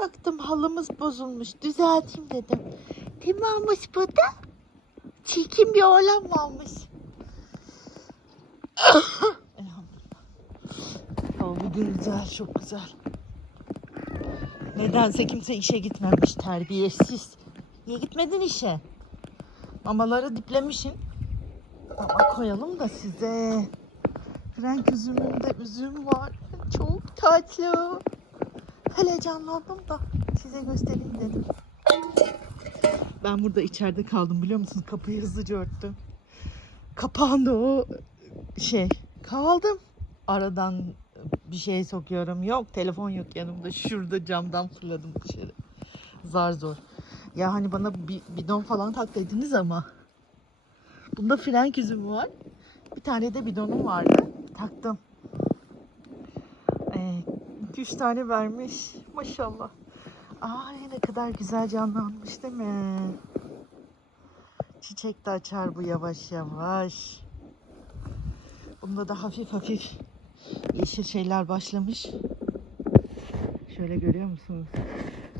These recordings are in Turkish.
Baktım halımız bozulmuş. Düzelteyim dedim. Kim almış bu da? Çirkin bir oğlan mı almış? Elhamdülillah. Bugün güzel, çok güzel. Nedense kimse işe gitmemiş terbiyesiz. Niye gitmedin işe? Mamaları diplemişsin. Mama koyalım da size. Renk üzümünde üzüm var. Çok tatlı. Heyecanlandım da size göstereyim dedim. Ben burada içeride kaldım biliyor musunuz? Kapıyı hızlıca örttüm. Kapandı o şey. Kaldım. Aradan bir şey sokuyorum. Yok telefon yok yanımda. Şurada camdan fırladım dışarı. Zar zor. Ya hani bana bir bidon falan tak dediniz ama. Bunda frenk üzümü var. Bir tane de bidonum vardı. Taktım. Ee, iki üç tane vermiş. Maşallah. Ay ne kadar güzel canlanmış değil mi? Çiçek de açar bu yavaş yavaş. Bunda da hafif hafif yeşil şeyler başlamış. Şöyle görüyor musunuz?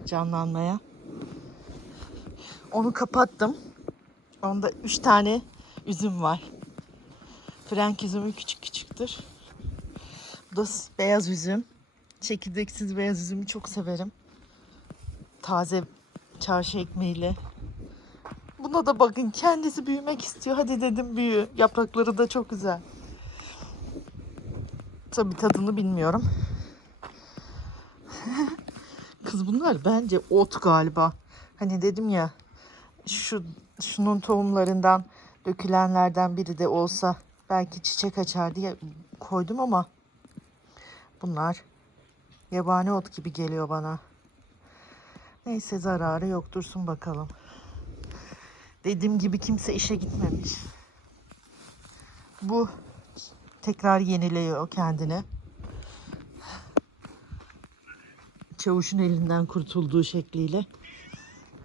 Canlanmaya. Onu kapattım. Onda üç tane üzüm var. Frenk üzümü küçük küçüktür. Bu da beyaz üzüm. Çekirdeksiz beyaz üzümü çok severim. Taze çarşı ekmeğiyle. Buna da bakın kendisi büyümek istiyor. Hadi dedim büyü. Yaprakları da çok güzel. Tabii tadını bilmiyorum. Kız bunlar bence ot galiba. Hani dedim ya şu şunun tohumlarından dökülenlerden biri de olsa belki çiçek açar diye koydum ama bunlar yabani ot gibi geliyor bana. Neyse zararı yok dursun bakalım. Dediğim gibi kimse işe gitmemiş. Bu tekrar yeniliyor kendini. Çavuşun elinden kurtulduğu şekliyle.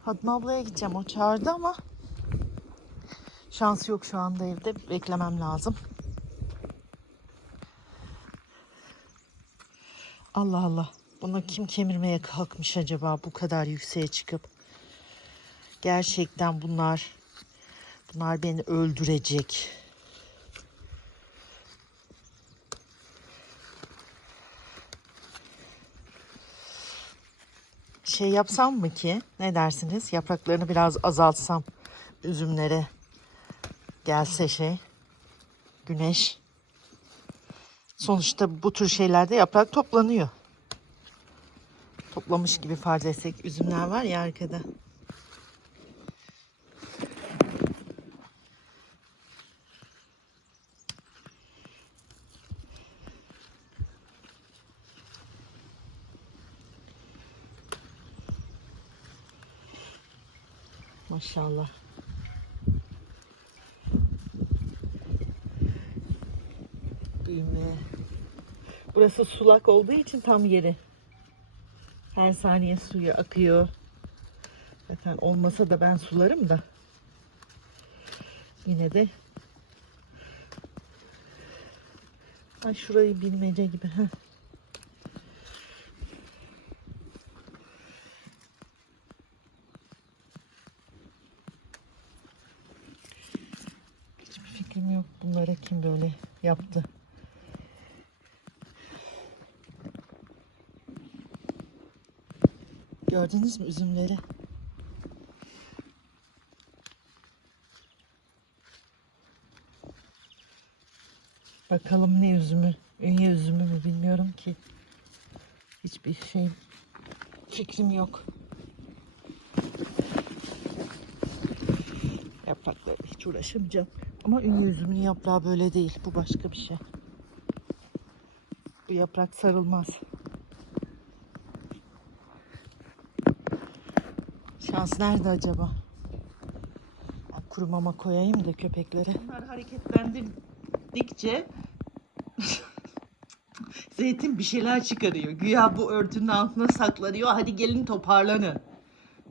Fatma ablaya gideceğim. O çağırdı ama şansı yok şu anda evde. Beklemem lazım. Allah Allah. Buna kim kemirmeye kalkmış acaba bu kadar yükseğe çıkıp? Gerçekten bunlar bunlar beni öldürecek. Şey yapsam mı ki? Ne dersiniz? Yapraklarını biraz azaltsam üzümlere gelse şey güneş. Sonuçta bu tür şeylerde yaprak toplanıyor. Toplamış gibi farz etsek üzümler var ya arkada. Maşallah. Büyüme. Burası sulak olduğu için tam yeri. Her saniye suyu akıyor. Zaten olmasa da ben sularım da. Yine de Ay şurayı bilmece gibi. Heh. Hiçbir fikrim yok. Bunlara kim böyle yaptı. Gördünüz mü üzümleri? Bakalım ne üzümü? Ünye üzümü mü bilmiyorum ki. Hiçbir şey fikrim yok. Yapraklarla hiç uğraşamayacağım. Ama ünye üzümünün yaprağı böyle değil. Bu başka bir şey. Bu yaprak sarılmaz. Şans nerede acaba? Kuru mama koyayım da köpeklere. Bunlar hareketlendikçe Zeytin bir şeyler çıkarıyor. Güya bu örtünün altına saklanıyor. Hadi gelin toparlanın.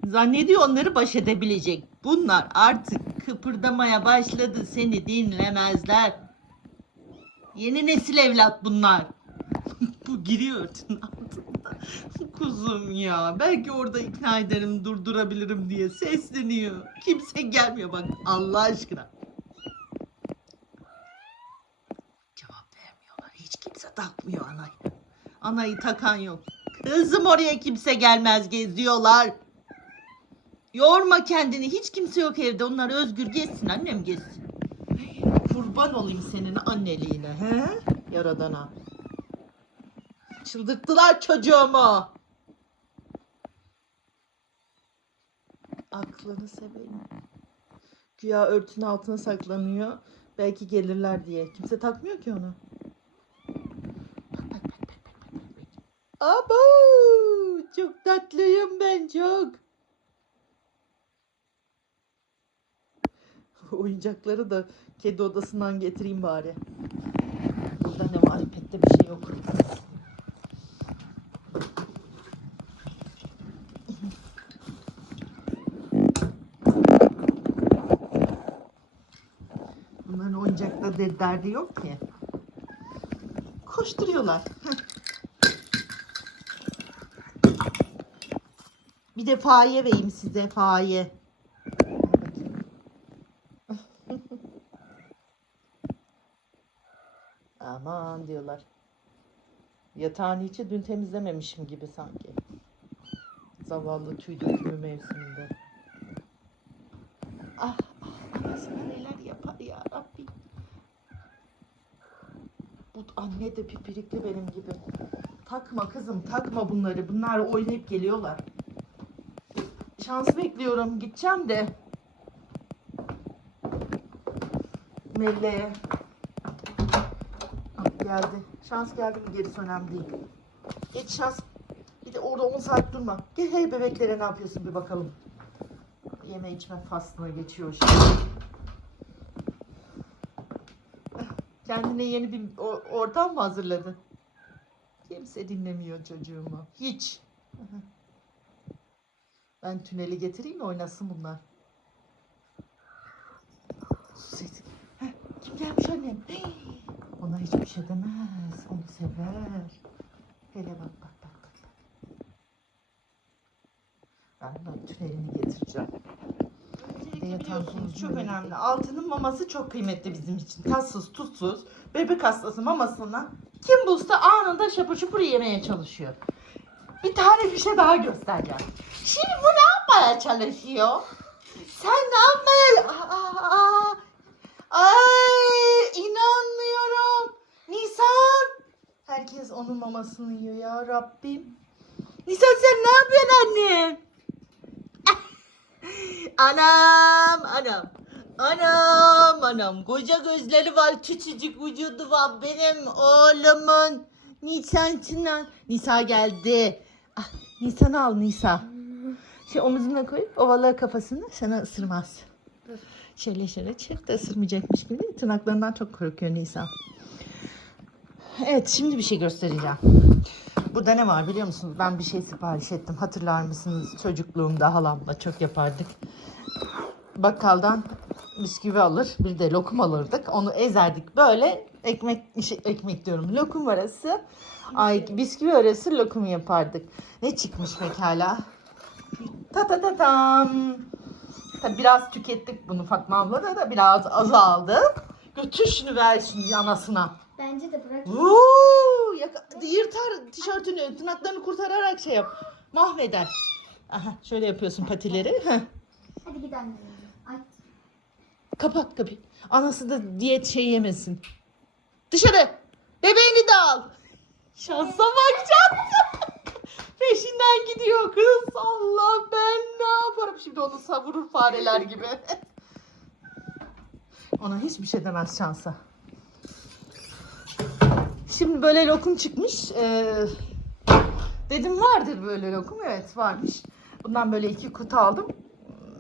Zannediyor onları baş edebilecek. Bunlar artık kıpırdamaya başladı. Seni dinlemezler. Yeni nesil evlat bunlar. bu giriyor örtünün altında. Kuzum ya. Belki orada ikna ederim, durdurabilirim diye sesleniyor. Kimse gelmiyor bak Allah aşkına. Cevap vermiyorlar. Hiç kimse takmıyor anayı. Anayı takan yok. Kızım oraya kimse gelmez geziyorlar. Yorma kendini. Hiç kimse yok evde. Onlar özgür gezsin. Annem gezsin. Kurban olayım senin anneliğine. He? Yaradana. Çıldırttılar çocuğumu. Aklını seveyim. Güya örtünün altına saklanıyor. Belki gelirler diye. Kimse takmıyor ki onu. Abo! Çok tatlıyım ben çok. Oyuncakları da kedi odasından getireyim bari. Burada ne var? Pette bir şey yok. Bunların de- derdi yok ki. Koşturuyorlar. Bir de faye vereyim size faye. Aman diyorlar. Yatağın içi dün temizlememişim gibi sanki. Zavallı tüy dökümü mevsiminde. Ah, ah anasına neler yapar ya Rabbim. Bu anne de pipirikli benim gibi. Takma kızım takma bunları. Bunlar oynayıp geliyorlar. Şans bekliyorum. Gideceğim de. Melle'ye. Ah, geldi. Şans geldi mi gerisi önemli değil. Geç şans. Bir de orada 10 saat durma. Gel hey bebeklere ne yapıyorsun bir bakalım. Yeme içme faslına geçiyor şimdi. Kendine yeni bir ortam mı hazırladın? Kimse dinlemiyor çocuğumu. Hiç. Ben tüneli getireyim mi oynasın bunlar. Heh, Kim gelmiş annem? Hey, Ona hiçbir şey demez. Onu sever. Hele bak bak bak bak. Ben tünelini getireceğim. Biliyorsunuz çok önemli. Altının maması çok kıymetli bizim için. Tatsız, tuzsuz, bebek hastası mamasını kim bulsa anında şapur şupur yemeye çalışıyor. Bir tane bir şey daha göstereceğim. Şimdi bu ne yapmaya çalışıyor? Sen ne yapmaya... Aa, aa, ay inanmıyorum. Nisan. Herkes onun mamasını yiyor ya Rabbim. Nisan sen ne yapıyorsun anne? Anam, anam. Anam, anam. Koca gözleri var, küçücük vücudu var. Benim oğlumun. Nisan Çınar. Nisa geldi. Ah, Nisan'ı al Nisa. Şey omuzuna koyup ovala kafasını sana ısırmaz. Şöyle şöyle çek de ısırmayacakmış gibi. Tırnaklarından çok korkuyor Nisa. Evet şimdi bir şey göstereceğim. Burada ne var biliyor musunuz? Ben bir şey sipariş ettim. Hatırlar mısınız? Çocukluğumda halamla çok yapardık. Bakkaldan bisküvi alır, bir de lokum alırdık. Onu ezerdik böyle ekmek şey, ekmek diyorum. Lokum arası. Ay bisküvi arası lokum yapardık. Ne çıkmış pekala? Ta ta ta tam. Tabii biraz tükettik bunu Fatma abla da, da biraz azaldı. Götür şunu ver şimdi anasına. Bence de bırak. Vuu, yaka- yırtar tişörtünü, tırnaklarını kurtararak şey yap. Mahveder. Aha, şöyle yapıyorsun patileri. Hadi. Ay Kapat kapıyı. Anası da diyet şey yemesin. Dışarı. Bebeğini de al. Şansa bak şansa. Peşinden gidiyor kız. Allah ben ne yaparım şimdi onu savurur fareler gibi. Ona hiçbir şey demez şansa. Şimdi böyle lokum çıkmış. Ee, dedim vardır böyle lokum. Evet varmış. Bundan böyle iki kutu aldım.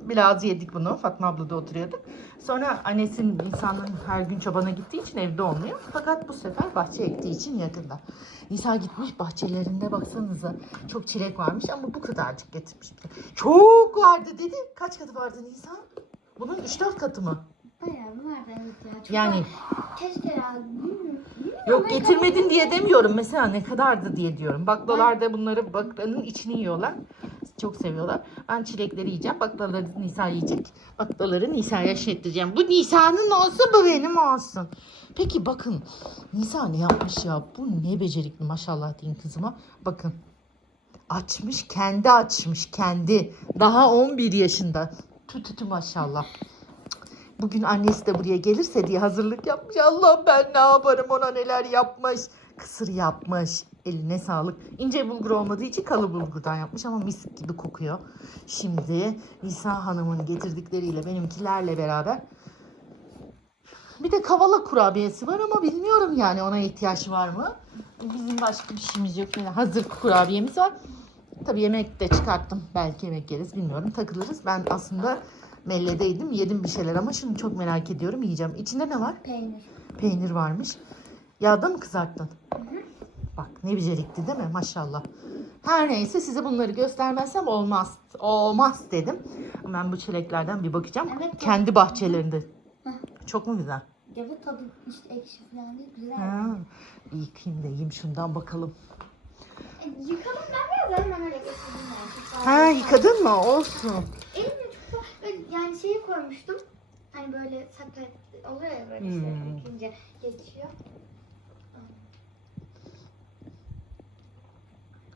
Biraz yedik bunu. Fatma abla da oturuyorduk. Sonra annesinin insanların her gün çobana gittiği için evde olmuyor. Fakat bu sefer bahçe ektiği için yakında. Nisa gitmiş bahçelerinde baksanıza. Çok çilek varmış ama bu kadarcık getirmiş. Çok vardı dedi. Kaç katı vardı Nisa? Bunun 3-4 katı mı? Bayağı Yani. Keşke ya. Bilmiyorum. Bilmiyorum Yok getirmedin diye demiyorum. Mesela ne kadardı diye diyorum. Baklalar da bunları baklanın içini yiyorlar. Çok seviyorlar. Ben çilekleri yiyeceğim. Baklaları Nisa yiyecek. Baklaları Nisa'ya şettireceğim. Bu Nisa'nın olsun bu benim olsun. Peki bakın. Nisa ne yapmış ya? Bu ne becerikli maşallah deyin kızıma. Bakın. Açmış kendi açmış kendi. Daha 11 yaşında. Tü tü tü maşallah. Bugün annesi de buraya gelirse diye hazırlık yapmış. Allah ben ne yaparım ona neler yapmış. Kısır yapmış. Eline sağlık. İnce bulgur olmadığı için kalı bulgurdan yapmış ama mis gibi kokuyor. Şimdi Nisa Hanım'ın getirdikleriyle benimkilerle beraber bir de kavala kurabiyesi var ama bilmiyorum yani ona ihtiyaç var mı? Bizim başka bir şeyimiz yok. Yani hazır kurabiyemiz var. Tabii yemek de çıkarttım. Belki yemek yeriz bilmiyorum. Takılırız. Ben aslında melledeydim. Yedim bir şeyler ama şimdi çok merak ediyorum. Yiyeceğim. İçinde ne var? Peynir. Peynir varmış. Yağda mı kızarttın? Bak ne becerikli değil mi? Maşallah. Her neyse size bunları göstermezsem olmaz. Olmaz dedim. Ben bu çileklerden bir bakacağım. Evet. Kendi bahçelerinde. Heh. Çok mu güzel? Bu tadı işte ekşi falan değil. Güzel. Ha, bir yıkayayım da yiyeyim şundan bakalım. E, yıkadım ben biraz hemen öyle getirdim Ha yıkadın mı? Olsun. Böyle yani şeyi koymuştum. Hani böyle saklat oluyor ya böyle Hmm. şey yıkayınca geçiyor.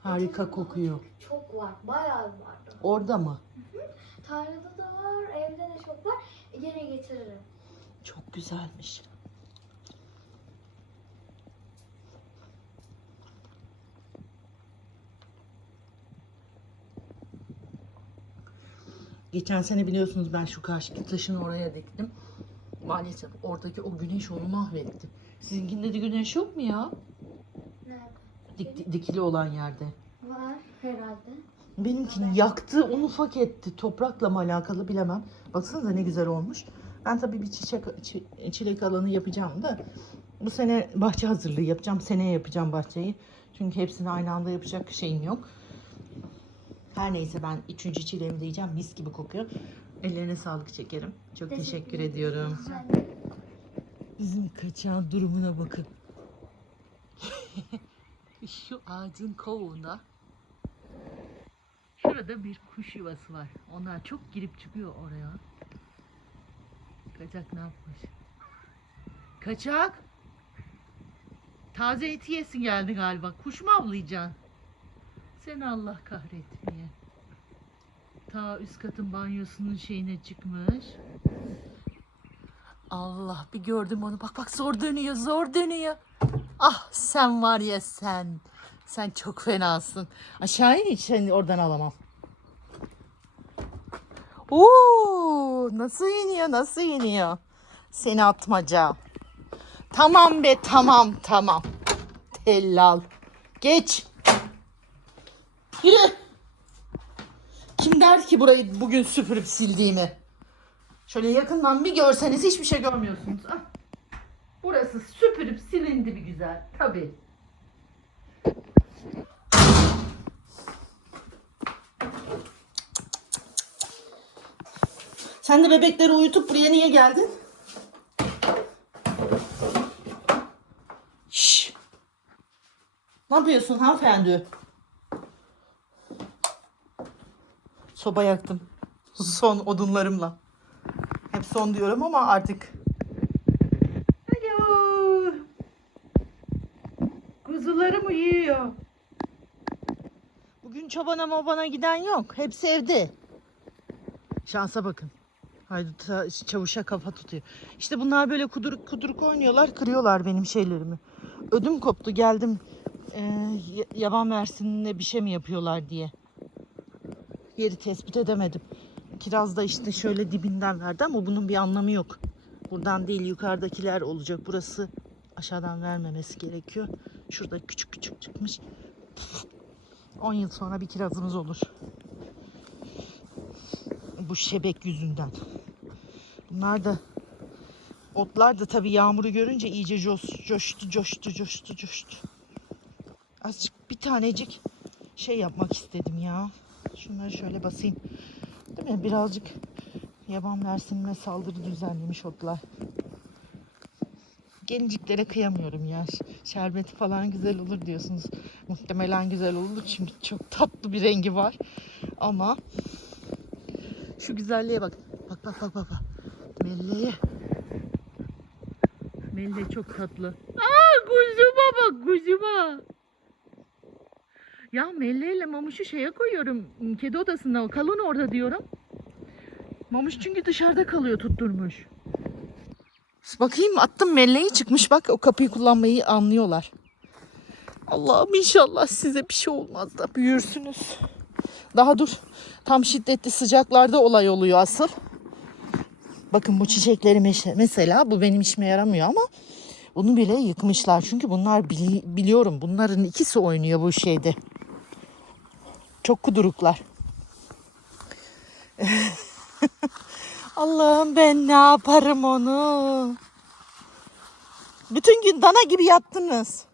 Harika kokuyor. Çok var. Bayağı vardı. Orada mı? Tarlada da var, evde de çok var. Gene getiririm. Çok güzelmiş. Geçen sene biliyorsunuz ben şu karşıki taşını oraya diktim. Maalesef oradaki o güneş onu mahvetti. Sizinkinde de güneş yok mu ya? Nerede? Dik, dikili olan yerde. Var herhalde. Benimkini yaktı, un ufak etti. Toprakla mı alakalı bilemem. Baksanıza ne güzel olmuş. Ben tabii bir çiçek çi- çilek alanı yapacağım da bu sene bahçe hazırlığı yapacağım. Seneye yapacağım bahçeyi. Çünkü hepsini aynı anda yapacak şeyim yok. Her neyse ben üçüncü çileğimi yiyeceğim. Mis gibi kokuyor. Ellerine sağlık çekerim. Çok teşekkür ediyorum. Ben Bizim kaçağın durumuna bakın. Şu ağacın kovuğunda şurada bir kuş yuvası var. Onlar çok girip çıkıyor oraya. Kaçak ne yapmış? Kaçak! Taze eti yesin geldi galiba. Kuş mu avlayacaksın? Seni Allah kahretmeye. Ta üst katın banyosunun şeyine çıkmış. Allah bir gördüm onu. Bak bak zor dönüyor zor dönüyor. Ah sen var ya sen. Sen çok fenasın. Aşağı in seni oradan alamam. Oo, nasıl iniyor nasıl iniyor? Seni atmaca. Tamam be tamam tamam. Tellal. Geç. Yürü. Kim der ki burayı bugün süpürüp sildiğimi? Şöyle yakından bir görseniz hiçbir şey görmüyorsunuz. Ah. Burası süpürüp silindi bir güzel. Tabii. Sen de bebekleri uyutup buraya niye geldin? Şşş. Ne yapıyorsun hanımefendi? Soba yaktım. Son odunlarımla. Hep son diyorum ama artık. Alo. Kuzularım uyuyor. Bugün çobana mobana giden yok. Hepsi evde. Şansa bakın. Haydut'a çavuşa kafa tutuyor. İşte bunlar böyle kuduruk kuduruk oynuyorlar. Kırıyorlar benim şeylerimi. Ödüm koptu geldim. Ee, yaban mersinine bir şey mi yapıyorlar diye. Yeri tespit edemedim. Kiraz da işte şöyle dibinden verdi ama bunun bir anlamı yok. Buradan değil yukarıdakiler olacak. Burası aşağıdan vermemesi gerekiyor. Şurada küçük küçük çıkmış. 10 yıl sonra bir kirazımız olur. Bu şebek yüzünden. Bunlar da otlar da tabii yağmuru görünce iyice coş, coştu, coştu, coştu, coştu. Azıcık bir tanecik şey yapmak istedim ya. Şunları şöyle basayım. Değil mi? Birazcık yaban mersinine saldırı düzenlemiş otlar. Gelinciklere kıyamıyorum ya. Şerbeti falan güzel olur diyorsunuz. Muhtemelen güzel olur çünkü çok tatlı bir rengi var. Ama şu güzelliğe. Bak bak bak bak. bak. Melle'ye. Melle çok tatlı. Aa kuzuma bak kuzuma. Ya Melle ile Mamuş'u şeye koyuyorum. Kedi odasında o kalın orada diyorum. Mamuş çünkü dışarıda kalıyor tutturmuş. Bakayım attım Melle'yi çıkmış bak o kapıyı kullanmayı anlıyorlar. Allah'ım inşallah size bir şey olmaz da büyürsünüz. Daha dur. Tam şiddetli sıcaklarda olay oluyor asıl. Bakın bu çiçekleri mesela bu benim işime yaramıyor ama bunu bile yıkmışlar. Çünkü bunlar bili- biliyorum bunların ikisi oynuyor bu şeyde. Çok kuduruklar. Allah'ım ben ne yaparım onu? Bütün gün dana gibi yattınız.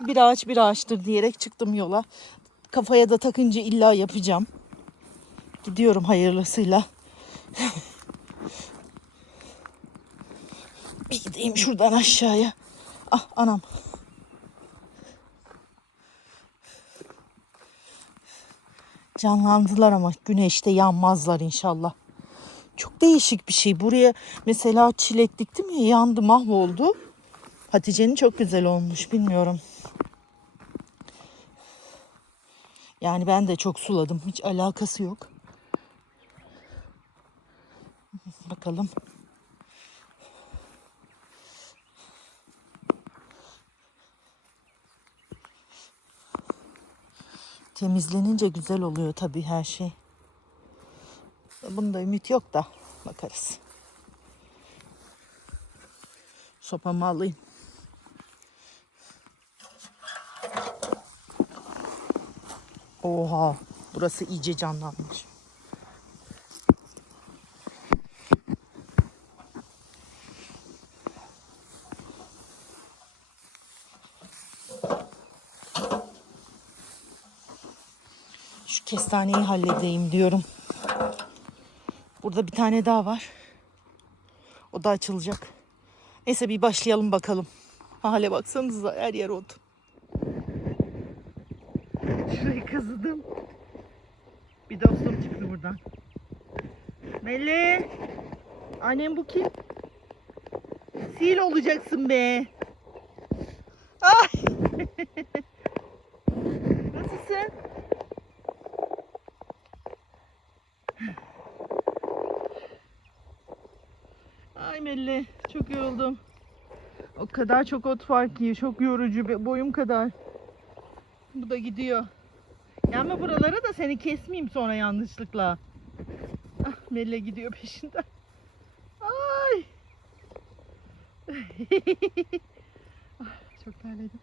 Bir ağaç bir ağaçtır diyerek çıktım yola. Kafaya da takınca illa yapacağım. Gidiyorum hayırlısıyla. bir gideyim şuradan aşağıya. Ah anam. Canlandılar ama güneşte yanmazlar inşallah. Çok değişik bir şey. Buraya mesela çilek diktim ya yandı mahvoldu. Hatice'nin çok güzel olmuş bilmiyorum. Yani ben de çok suladım. Hiç alakası yok. Bakalım. Temizlenince güzel oluyor tabii her şey. Bunda ümit yok da bakarız. Sopamı alayım. Oha, burası iyice canlanmış. Şu kestaneyi halledeyim diyorum. Burada bir tane daha var. O da açılacak. Neyse bir başlayalım bakalım. Hale baksanıza her yer ot. Şurayı kazıdım. Bir dostum çıktı buradan. Melih. Annem bu kim? Sil olacaksın be. Ay. Nasılsın? Melih çok yoruldum. O kadar çok ot var ki çok yorucu boyum kadar. Bu da gidiyor. Gelme buralara da seni kesmeyeyim sonra yanlışlıkla. Ah Melle gidiyor peşinden. Ay. Ah, çok terledim.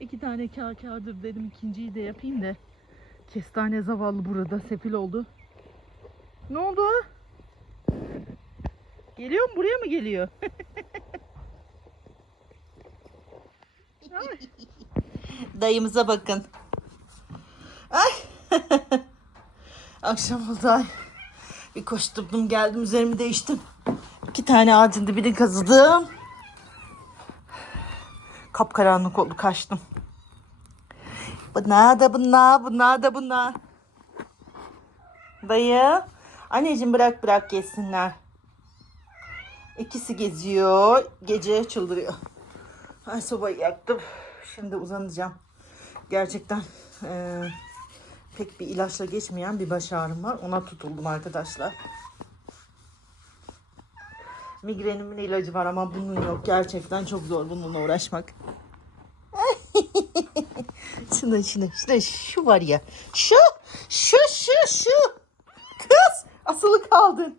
İki tane kağ kağıdır dedim ikinciyi de yapayım da. Kestane zavallı burada sefil oldu. Ne oldu? Geliyor mu? Buraya mı geliyor? Ay. Dayımıza bakın. Ay. Akşam oldu ay. Bir koşturdum geldim üzerimi değiştim. İki tane ağacın dibini kazıdım. Kapkaranlık oldu kaçtım. Buna da buna, buna da buna. Dayı. Anneciğim bırak bırak yesinler. İkisi geziyor. Gece çıldırıyor. Ay sobayı yaktım. Şimdi uzanacağım. Gerçekten eee, pek bir ilaçla geçmeyen bir baş ağrım var. Ona tutuldum arkadaşlar. Migrenimin ilacı var ama bunun yok. Gerçekten çok zor bununla uğraşmak. şuna şuna şuna şu var ya. Şu şu şu şu. Kız asılı kaldın.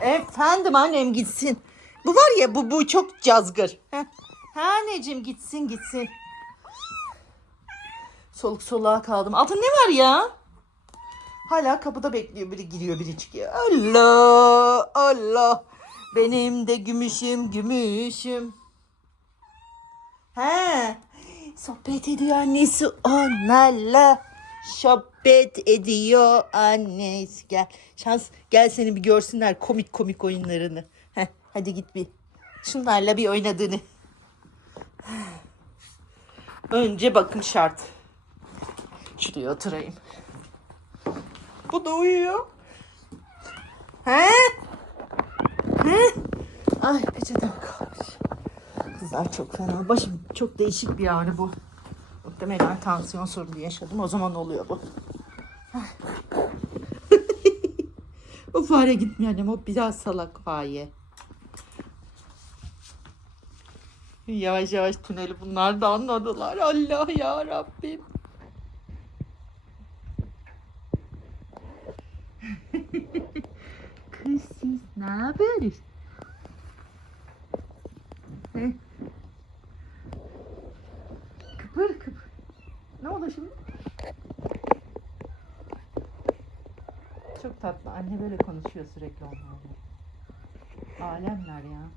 Efendim annem gitsin. Bu var ya bu bu çok cazgır. Ha anneciğim gitsin gitsin. Soluk soluğa kaldım. Altın ne var ya? Hala kapıda bekliyor. Biri giriyor biri çıkıyor. Allah Allah. Benim de gümüşüm gümüşüm. He. Sohbet ediyor annesi onlarla. Şobbet ediyor annesi gel. Şans gel seni bir görsünler komik komik oyunlarını. Heh, hadi git bir. Şunlarla bir oynadığını. Önce bakım şart. Şuraya oturayım. Bu da uyuyor. He? He? Ay peçetem kalmış. Kızlar çok fena. Başım çok değişik bir ağrı bu. Muhtemelen tansiyon sorunu yaşadım. O zaman oluyor bu. o fare gitmiyor annem. O biraz salak fare. Yavaş yavaş tüneli bunlar da anladılar. Allah ya Rabbim. Kız siz ne yapıyorsunuz? He? Oldu şimdi? Çok tatlı. Anne böyle konuşuyor sürekli onlarla. Alemler ya.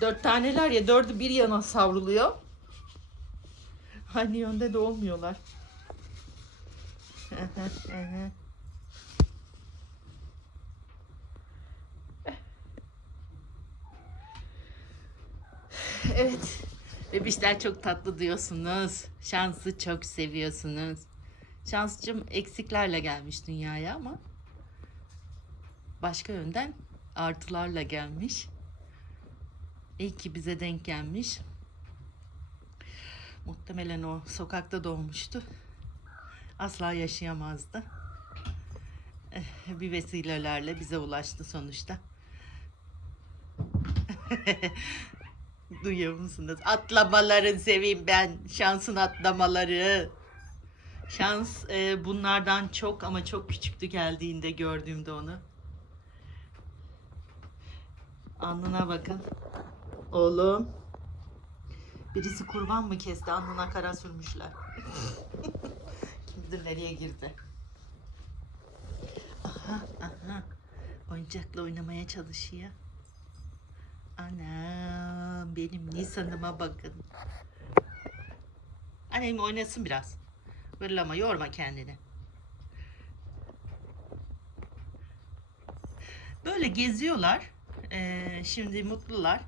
Dört taneler ya dördü bir yana savruluyor. Aynı yönde de olmuyorlar. evet. Bebişler çok tatlı diyorsunuz. Şansı çok seviyorsunuz. Şanscım eksiklerle gelmiş dünyaya ama başka yönden artılarla gelmiş. İyi ki bize denk gelmiş. Muhtemelen o sokakta doğmuştu. Asla yaşayamazdı. Eh, Bir vesilelerle bize ulaştı sonuçta. Duyuyor musunuz? Atlamaları seveyim ben. Şansın atlamaları. Şans e, bunlardan çok ama çok küçüktü geldiğinde gördüğümde onu. Alnına bakın. Oğlum. Birisi kurban mı kesti? Alnına kara sürmüşler. Kim nereye girdi. Aha aha. Oyuncakla oynamaya çalışıyor. Anam benim Nisan'ıma bakın. Annem oynasın biraz. Vırlama yorma kendini. Böyle geziyorlar. Ee, şimdi mutlular.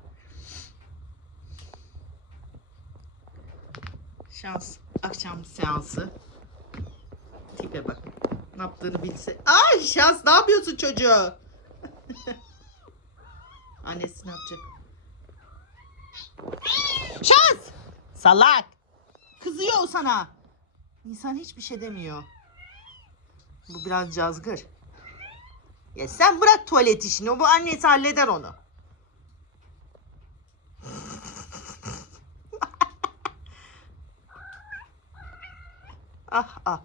Şans akşam seansı. Tipe bak. Ne yaptığını bilse. Ay şans ne yapıyorsun çocuğu? Annesi ne yapacak? Şans! Salak! Kızıyor o sana. Nisan hiçbir şey demiyor. Bu biraz cazgır. Ya sen bırak tuvalet işini. Bu annesi halleder onu. ah ah.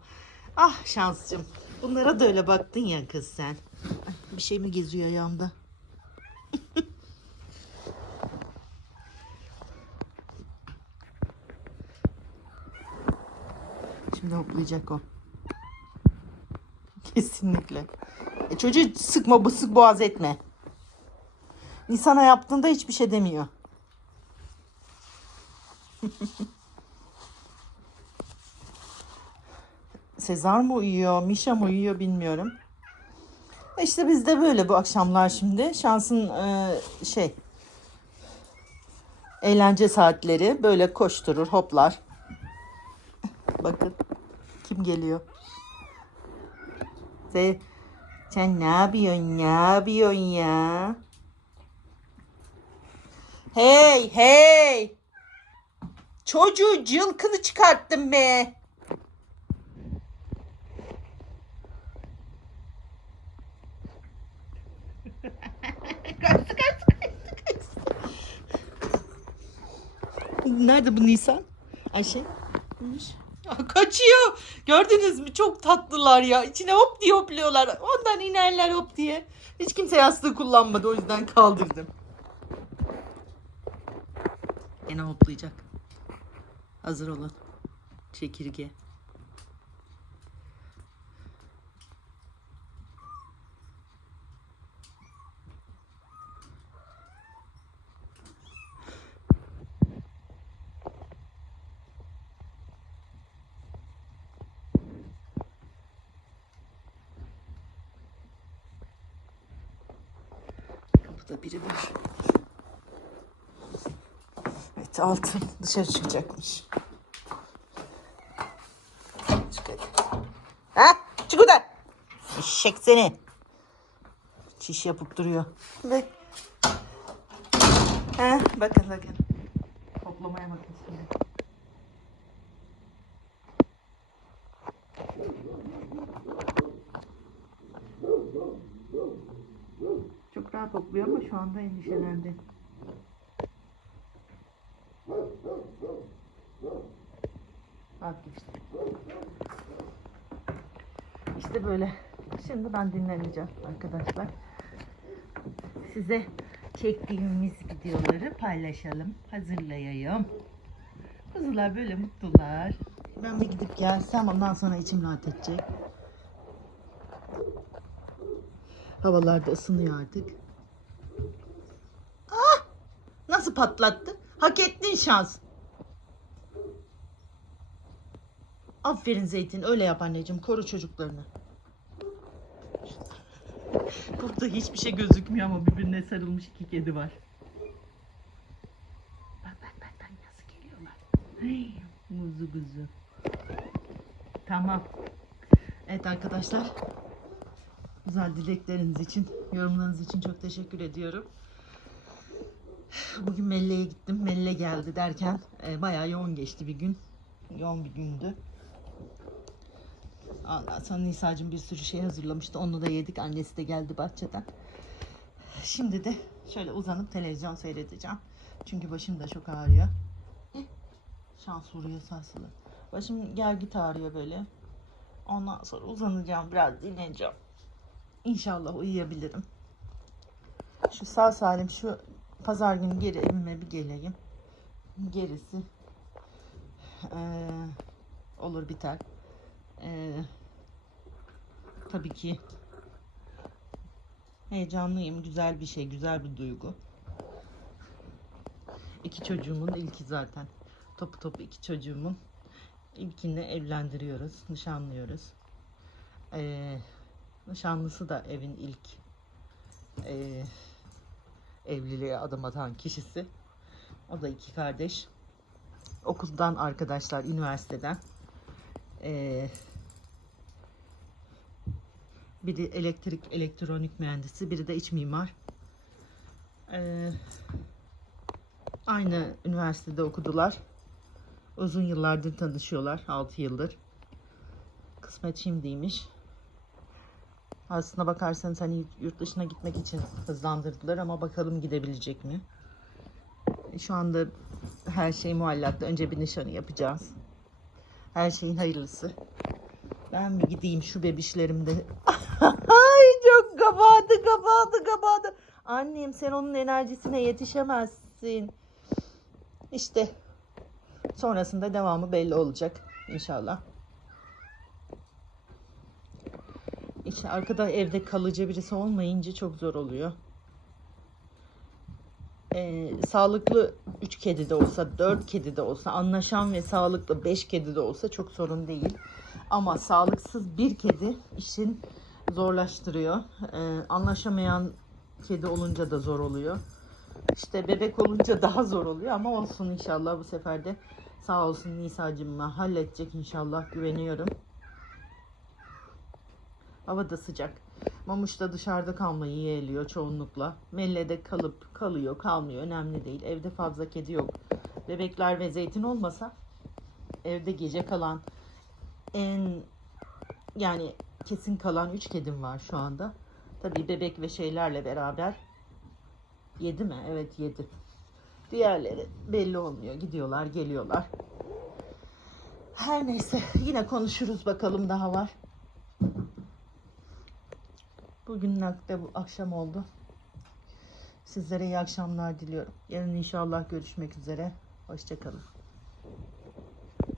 Ah şanscım. Bunlara da öyle baktın ya kız sen. Ay, bir şey mi geziyor ayağımda? Şimdi hoplayacak o. Kesinlikle. E, çocuğu sıkma, bu sık boğaz etme. Nisan'a yaptığında hiçbir şey demiyor. Sezar mı uyuyor, Mişa mı uyuyor bilmiyorum. İşte bizde böyle bu akşamlar şimdi. Şansın e, şey eğlence saatleri böyle koşturur, hoplar. Bakın geliyor? Sen, sen ne yapıyorsun? Ne yapıyorsun ya? Hey hey! Çocuğu cılkını çıkarttın be. Nerede bu Nisan? Ayşe? Neymiş? Kaçıyor. Gördünüz mü? Çok tatlılar ya. İçine hop diye hopluyorlar. Ondan inerler hop diye. Hiç kimse yastığı kullanmadı. O yüzden kaldırdım. Yine hoplayacak. Hazır olun. Çekirge. Burada biri var. Evet altın dışarı çıkacakmış. Çık hadi. Ha? Çık oradan. Eşek seni. Çiş yapıp duruyor. Bak. Ha, bakın bakın. Toplamaya bakın şimdi. Topluyor ama şu anda endişelendi. İşte. İşte böyle. Şimdi ben dinleneceğim arkadaşlar. Size çektiğimiz videoları paylaşalım, hazırlayayım. Kuzular böyle mutlular. Ben bir gidip gelsem ondan sonra içim rahat edecek. Havalar da ısınıyor artık. Nasıl patlattı? Hak ettin şans. Aferin Zeytin. Öyle yap anneciğim. Koru çocuklarını. Burada hiçbir şey gözükmüyor ama birbirine sarılmış iki kedi var. Bak bak bak bak nasıl geliyorlar. Hey, muzu kuzu. Tamam. Evet arkadaşlar. Güzel dilekleriniz için, yorumlarınız için çok teşekkür ediyorum. Bugün Melle'ye gittim. Melle geldi derken e, bayağı yoğun geçti bir gün. Yoğun bir gündü. Ondan sonra Nisa'cığım bir sürü şey hazırlamıştı. Onu da yedik. Annesi de geldi bahçeden. Şimdi de şöyle uzanıp televizyon seyredeceğim. Çünkü başım da çok ağrıyor. Eh, Şans vuruyor sarsılı. Başım gel git ağrıyor böyle. Ondan sonra uzanacağım. Biraz dinleneceğim. İnşallah uyuyabilirim. Şu sağ salim şu pazar günü geri evime bir geleyim. Gerisi eee, olur biter. Eee, tabii ki heyecanlıyım. Güzel bir şey, güzel bir duygu. İki çocuğumun ilki zaten. Topu topu iki çocuğumun ilkini evlendiriyoruz, nişanlıyoruz. Eee Nişanlısı da evin ilk eee, evliliğe adım atan kişisi. O da iki kardeş. Okuldan arkadaşlar, üniversiteden. Eee, biri elektrik, elektronik mühendisi, biri de iç mimar. Eee, aynı üniversitede okudular. Uzun yıllardır tanışıyorlar, 6 yıldır. Kısmet şimdiymiş. Aslına bakarsanız hani yurt dışına gitmek için hızlandırdılar ama bakalım gidebilecek mi? E, Şu anda her şey muallakta. Önce bir nişanı yapacağız. Her şeyin hayırlısı. Ben mi gideyim şu bebişlerimde? Ay çok kabadı kabadı kabadı. Annem sen onun enerjisine yetişemezsin. İşte sonrasında devamı belli olacak inşallah. İşte arkada evde kalıcı birisi olmayınca çok zor oluyor. Ee, sağlıklı 3 kedi de olsa, 4 kedi de olsa, anlaşan ve sağlıklı 5 kedi de olsa çok sorun değil. Ama sağlıksız bir kedi işin zorlaştırıyor. Ee, anlaşamayan kedi olunca da zor oluyor. İşte bebek olunca daha zor oluyor ama olsun inşallah bu sefer de sağ olsun Nisa'cığıma halledecek inşallah güveniyorum. Hava da sıcak. Mamuş da dışarıda kalmayı yeğliyor çoğunlukla. Melle de kalıp kalıyor kalmıyor önemli değil. Evde fazla kedi yok. Bebekler ve zeytin olmasa evde gece kalan en yani kesin kalan 3 kedim var şu anda. Tabii bebek ve şeylerle beraber 7 mi? Evet 7. Diğerleri belli olmuyor. Gidiyorlar, geliyorlar. Her neyse yine konuşuruz bakalım daha var. Bugünlük de bu akşam oldu. Sizlere iyi akşamlar diliyorum. Yarın inşallah görüşmek üzere. Hoşçakalın.